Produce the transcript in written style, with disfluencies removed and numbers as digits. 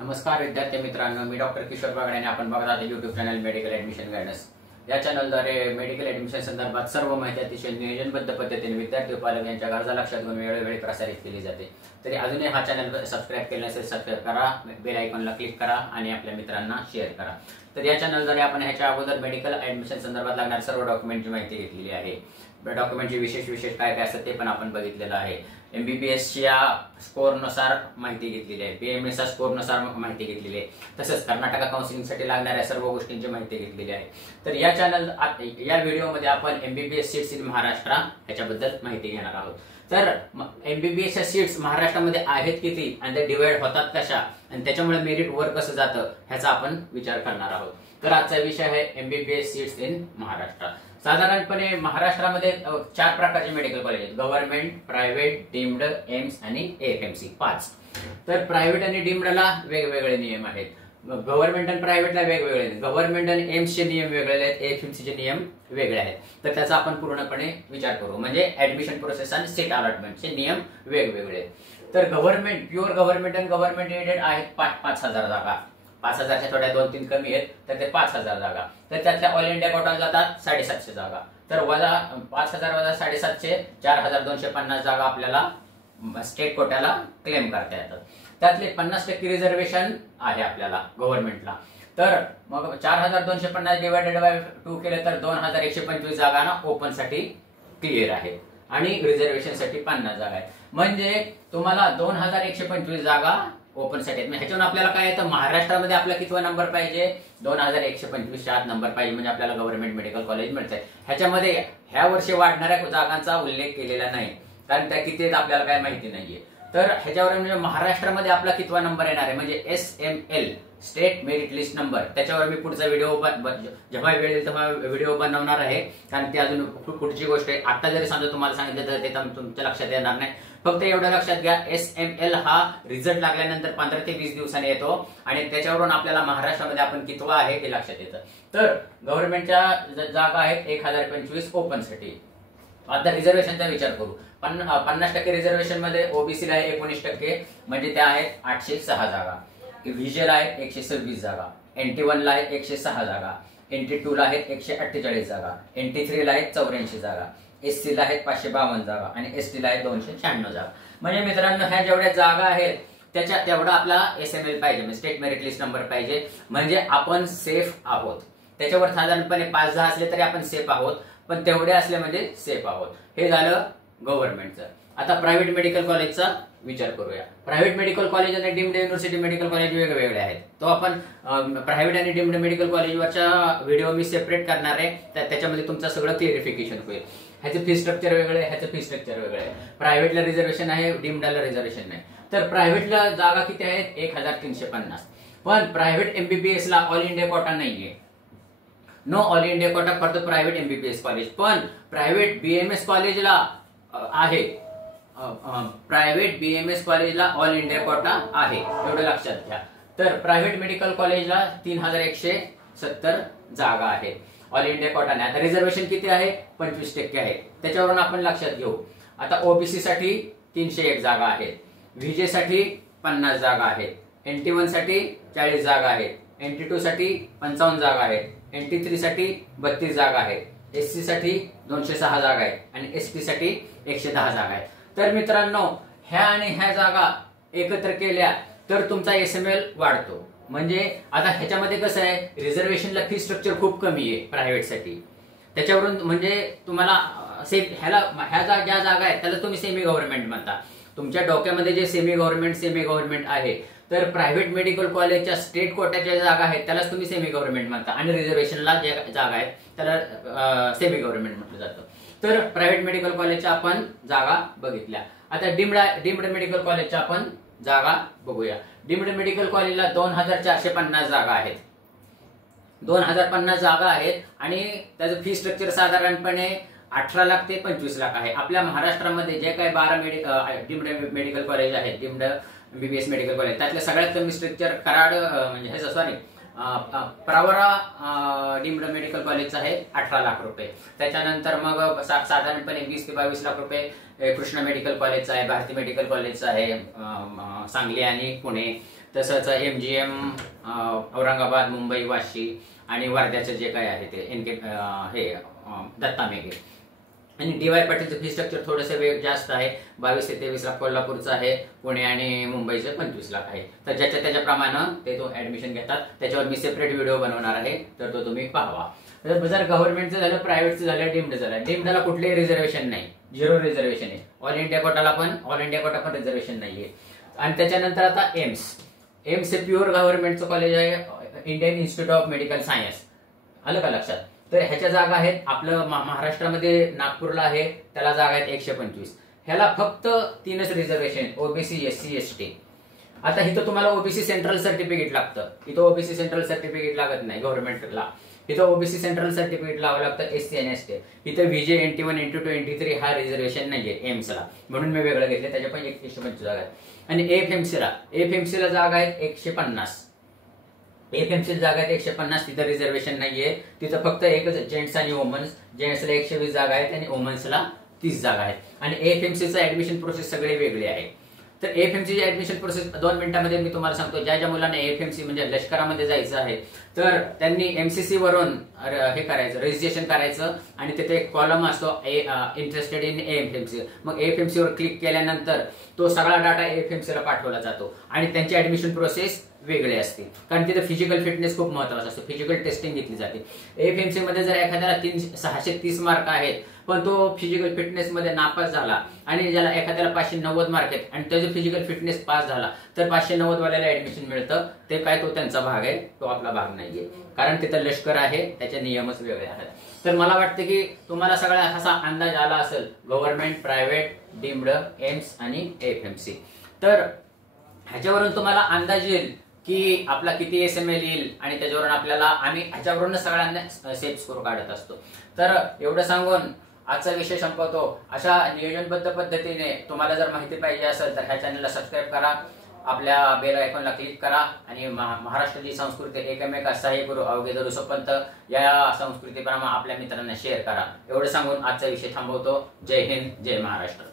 नमस्कार विद्यार्थी मित्रांनो, मी डॉक्टर किशोर बागडे आणि आपण बघत आहात YouTube channel medical admission guidance. या चॅनलद्वारे मेडिकल ऍडमिशन संदर्भात सर्व माहिती अतिशय नियोजनबद्ध पद्धतीने विद्यार्थी व पालक यांच्या गरजा लक्षात घेऊन वेळोवेळी प्रसारित केली जाते। तरी अजूनही हा चॅनल सबस्क्राइब केले नसेल सबस्क्राइब करा, बेल आयकॉनला क्लिक करा आणि आपल्या मित्रांना शेअर करा। तर या चॅनलद्वारे आपण ह्याच्या अगोदर मेडिकल ऍडमिशन संदर्भात लागणाऱ्या सर्व डॉक्युमेंटची माहिती घेतलेली आहे। डॉक्युमेंटची विशेष काय काय असतं ते पण आपण बघितलेलं आहे। MBBS च्या स्कोर नुसार माहिती घेतलेली आहे, BMS च्या स्कोर नुसार माहिती घेतलेली आहे, तसंच कर्नाटक काउन्सिलिंग साठी लागणाऱ्या सर्व गोष्टींची माहिती घेतलेली आहे। तर या व्हिडिओमध्ये आपण MBBS सीट्स इन महाराष्ट्र ह्याच्याबद्दल माहिती घेणार आहोत। तर MBBS च्या सीट्स महाराष्ट्रामध्ये आहेत किती आणि ते डिवाइड होतात कशा आणि त्याच्यामुळे मेरिट वर कसं जातं ह्याचा आपण विचार करणार आहोत। तर आजचा विषय आहे MBBS सीट्स इन महाराष्ट्र। साधारणपणे महाराष्ट्रामध्ये 4 प्रकारचे मेडिकल कॉलेज आहेत, गव्हर्नमेंट, प्रायव्हेट, डीम्ड, एम्स आणि AFMC 5। तर प्रायव्हेट आणि डीम्डला वेगवेगळे नियम आहेत, गव्हर्नमेंट आणि प्रायव्हेटला वेगवेगळे आहेत, गव्हर्नमेंट आणि एम्सचे नियम वेगळे आहेत, AFMCचे नियम वेगळे आहेत। तर त्याचा आपण पूर्णपणे विचार करू, म्हणजे ऍडमिशन प्रोसेस आणि सीट अलॉटमेंटचे नियम वेगवेगळे आहेत। तर गव्हर्नमेंट, प्युअर गव्हर्नमेंट आणि गव्हर्नमेंट एडेड आहेत 5,000 जागा, 5,000च्या थोड्या 2-3 कमी आहेत, तर ते 5,000 जागा। तर त्यातल्या ऑल इंडिया कोटाला जातात 750 जागा। तर वजा 5,000 वजा 750 4,250 जागा आपल्याला स्टेट कोट्याला क्लेम करता येतात। त्यातले 50% रिझर्वेशन आहे आपल्याला गव्हर्नमेंटला। तर मग 4,250 डिवायडेड बाय 2 केले तर 2,125 जागा ना ओपन साठी क्लिअर आहेत आणि रिझर्वेशन साठी 50 जागा आहेत। म्हणजे तुम्हाला 2,125 जागा ओपन साठी। ह्याच्यावर आपल्याला काय येतं, महाराष्ट्रामध्ये आपला कितवा नंबर पाहिजे, 2,125 च्या आत नंबर पाहिजे म्हणजे आपल्याला गव्हर्नमेंट मेडिकल कॉलेज मिळतंय। ह्याच्यामध्ये ह्या वर्षी वाढणाऱ्या जागांचा उल्लेख केलेला नाही, कारण त्या किती आहेत आपल्याला काय माहिती नाहीये। तर ह्याच्यावर म्हणजे महाराष्ट्रामध्ये आपला कितवा नंबर येणार आहे म्हणजे SML state merit list number, त्याच्यावर मी पुढचा व्हिडिओ जेव्हा वेळ येईल तेव्हा व्हिडिओ बनवणार आहे, कारण ती अजून पुढची गोष्ट आहे। आता जरी समजा तुम्हाला सांगितलं तर ते तुमच्या लक्षात येणार नाही। फक्त एवढं लक्षात घ्या, SML हा रिझल्ट लागल्यानंतर 15 ते 20 दिवसांनी येतो आणि त्याच्यावरून आपल्याला महाराष्ट्रामध्ये आपण कितवा आहे हे लक्षात येतं। तर गव्हर्नमेंटच्या जागा आहेत 1,025 ओपन साठी। आता रिझर्वेशनचा विचार करू, 50% रिझर्वेशन मध्ये OBC ला आहे 19%, म्हणजे त्या आहेत 806 जागा, व्हिज्युअल आहे 126 जागा, NT1 ला आहे 106 जागा, NT2 ला आहेत 148 जागा, NT3 ला आहेत 84 जागा, SC ला आहेत 552 जागा आणि ST ला आहेत 296 जागा। म्हणजे मित्रांनो ह्या जेवढ्या जागा आहेत त्याच्या तेवढा आपला SML पाहिजे, म्हणजे स्टेट मेरिट लिस्ट नंबर पाहिजे, म्हणजे आपण सेफ आहोत। त्याच्यावर साधारणपणे 5-10 असले तरी आपण सेफ आहोत, पण तेवढे असले म्हणजे सेफ आहोत। हे झालं गव्हर्नमेंटचं। आता प्रायव्हेट मेडिकल कॉलेजचा विचार करूया। प्रायव्हेट मेडिकल कॉलेज आणि डीम्ड युनिव्हर्सिटी मेडिकल कॉलेज वेगवेगळे आहेत। तो आपण प्रायव्हेट आणि डीम्ड मेडिकल कॉलेजवरच्या व्हिडिओ मी सेपरेट करणार आहे, त्याच्यामध्ये तुमचं सगळं क्लिअरिफिकेशन होईल। ह्याचं फी स्ट्रक्चर वेगळे, ह्याचं फी स्ट्रक्चर वेगळे आहे। प्रायव्हेटला रिझर्वेशन आहे, डीम्डला रिझर्वेशन नाही। तर प्रायव्हेटला जागा किती आहेत 1,350, पण प्रायव्हेट MBBS ला ऑल इंडिया कोटा नाहीये, know all India quota for the private MBBS college. पण प्रायव्हेट BMS कॉलेजला आहे, प्रायव्हेट BMS कॉलेजला ऑल इंडिया कोटा आहे, एवढं लक्षात घ्या। तर प्रायव्हेट मेडिकल कॉलेजला 3,170 जागा आहेत ऑल इंडिया कोटाने। आता रिझर्वेशन किती आहे 25% आहे, त्याच्यावरून आपण लक्षात घेऊ। आता OBC साठी 301 जागा आहेत, VJ साठी 50 जागा आहेत, NT1 साठी 40 जागा आहेत, NT2 साठी 55 जागा आहेत, NT3 साठी 32 जागा आहेत, SC साठी 206 जागा आहेत आणि ST साठी 110 जागा आहेत। तर मित्रांनो ह्या आणि ह्या जागा एकत्र केल्या तर तुमचा SML वाढतो। म्हणजे आता ह्याच्यामध्ये कसं आहे, रिझर्वेशनला फी स्ट्रक्चर खूप कमी आहे प्रायव्हेट साठी, त्याच्यावरून म्हणजे तुम्हाला ह्या ज्या जागा आहेत त्याला तुम्ही सेमी गव्हर्नमेंट म्हणता। तुमच्या डोक्यामध्ये जे सेमी गव्हर्नमेंट आहे, तर प्रायव्हेट मेडिकल कॉलेजच्या स्टेट कोट्याच्या जागा आहेत त्यालाच तुम्ही सेमी गव्हर्नमेंट म्हणता आणि रिझर्वेशनला ज्या जागा आहेत त्याला सेमी गव्हर्नमेंट म्हटलं जातं। तर प्रायव्हेट मेडिकल कॉलेजच्या आपण जागा बघितल्या। आता डीम्ड मेडिकल कॉलेजच्या आपण जागा बघूया। डीम्ड मेडिकल कॉलेजला 2,450 जागा आहेत, 2,050 जागा आहेत आणि त्याचं फी स्ट्रक्चर साधारणपणे 18 लाख ते 25 लाख आहे। आपल्या महाराष्ट्रामध्ये जे काही 12 डीम्ड मेडिकल कॉलेज आहेत, डीम्ड MBBS मेडिकल कॉलेज, त्यातल्या सगळ्यात कमी स्ट्रक्चर कराड म्हणजे प्रवरा डीम्ड मेडिकल कॉलेजचं आहे 18 लाख रुपये। त्याच्यानंतर मग साधारणपणे 20 ते 22 लाख रुपये कृष्णा मेडिकल कॉलेजचा आहे, भारती मेडिकल कॉलेजचा आहे सांगली आणि पुणे। तसंच MGM औरंगाबाद, मुंबई, वाशी आणि वर्ध्याचं जे काय आहे ते हे दत्ता मेघे. आणि DY पाटीलचं फी स्ट्रक्चर थोडंसं जास्त आहे, 22 ते 23 लाख कोल्हापूरचं आहे, पुणे आणि मुंबईचं 25 लाख आहे. तर त्याच्याप्रमाणे ते तो ऍडमिशन घेतात. त्याच्यावर मी सेपरेट व्हिडिओ बनवणार आहे, तर तो तुम्ही पाहावा. जर गव्हर्नमेंटचं झालं, प्रायव्हेटचं झालं, डीम्ड झालं, डीम्डला कुठलेही रिझर्वेशन नाही, 0 रिझर्वेशन आहे. ऑल इंडिया कोटा पण रिझर्वेशन नाहीये. आणि त्याच्यानंतर आता एम्स हे प्युअर गव्हर्नमेंटचं कॉलेज आहे, Indian institute of medical science. आलं का लक्षात? तर ह्याच्या जागा आहेत आपलं महाराष्ट्रामध्ये नागपूरला आहे, त्याला जागा आहेत 125. ह्याला फक्त 3च रिझर्वेशन, OBC, SC, ST. आता इथं तुम्हाला OBC सेंट्रल सर्टिफिकेट लागतं, इथं OBC सेंट्रल सर्टिफिकेट लागत नाही गव्हर्नमेंटला. इथं OBC सेंट्रल सर्टिफिकेट लावावं लागतं SC आणि ST. इथं VJ NT1, NT2, NT3 हा रिझर्वेशन नाहीये एम्सला, म्हणून मी वेगळं घेतलं. त्याच्या पण 125 जागा आहेत. आणि FMC ला जागा आहेत 150. FMC जागा आहेत 150. तिथं रिझर्वेशन नाहीये, तिथं फक्त एकच जेंट्स आणि वुमन्स. जेंट्सला 120 जागा आहेत आणि वुमन्सला 30 जागा आहेत. आणि FMCचं ऍडमिशन प्रोसेस सगळे वेगळे आहे. तर FMCची ऍडमिशन प्रोसेस 2 मिनिटांमध्ये मी तुम्हाला सांगतो. ज्या मुलांना FMC म्हणजे लष्करामध्ये जायचं आहे, तर त्यांनी MCC वरून हे करायचं, रजिस्ट्रेशन करायचं आणि तिथे एक कॉलम असतो इंटरेस्टेड इन FMC. मग FMC वर क्लिक केल्यानंतर तो सगळा डाटा FMC ला पाठवला जातो आणि त्यांची ऍडमिशन प्रोसेस वेगळे असते, कारण तिथे फिजिकल फिटनेस खूप महत्वाचा असतो. फिजिकल टेस्टिंग घेतली जाते. FMC मध्ये जर एखाद्याला 630 मार्क आहेत, पण तो फिजिकल फिटनेस मध्ये नापास झाला आणि ज्याला एखाद्याला 590 मार्क आहेत आणि त्याचा फिजिकल फिटनेस पास झाला, तर 590 वाल्याला ऍडमिशन मिळतं. ते काय, तो त्यांचा भाग आहे, तो आपला भाग नाहीये, कारण तिथं लष्कर आहे, त्याचे नियमच वेगळे आहेत. तर मला वाटतं की तुम्हाला सगळा असा अंदाज आला असेल, गव्हर्नमेंट, प्रायव्हेट, डीम्ड, एम्स आणि FMC. तर ह्याच्यावरून तुम्हाला अंदाज येईल की आपला किती SML येईल आणि त्याच्यावरून आम्ही ह्याच्यावरूनच सगळ्यांना सेफ स्कोर काढत असतो. तर एवढं सांगून आजचा विषय संपवतो. अशा नियोजनबद्ध पद्धतीने तुम्हाला जर माहिती पाहिजे असेल तर ह्या चॅनलला सबस्क्राईब करा, आपल्या बेल आयकॉनला क्लिक करा आणि महाराष्ट्राची संस्कृती एकमेक सहाय्य करू अवघे धरू सोपंत या संस्कृतीप्रमाणे आपल्या मित्रांना शेअर करा. एवढं सांगून आजचा विषय थांबवतो. जय हिंद, जय महाराष्ट्र.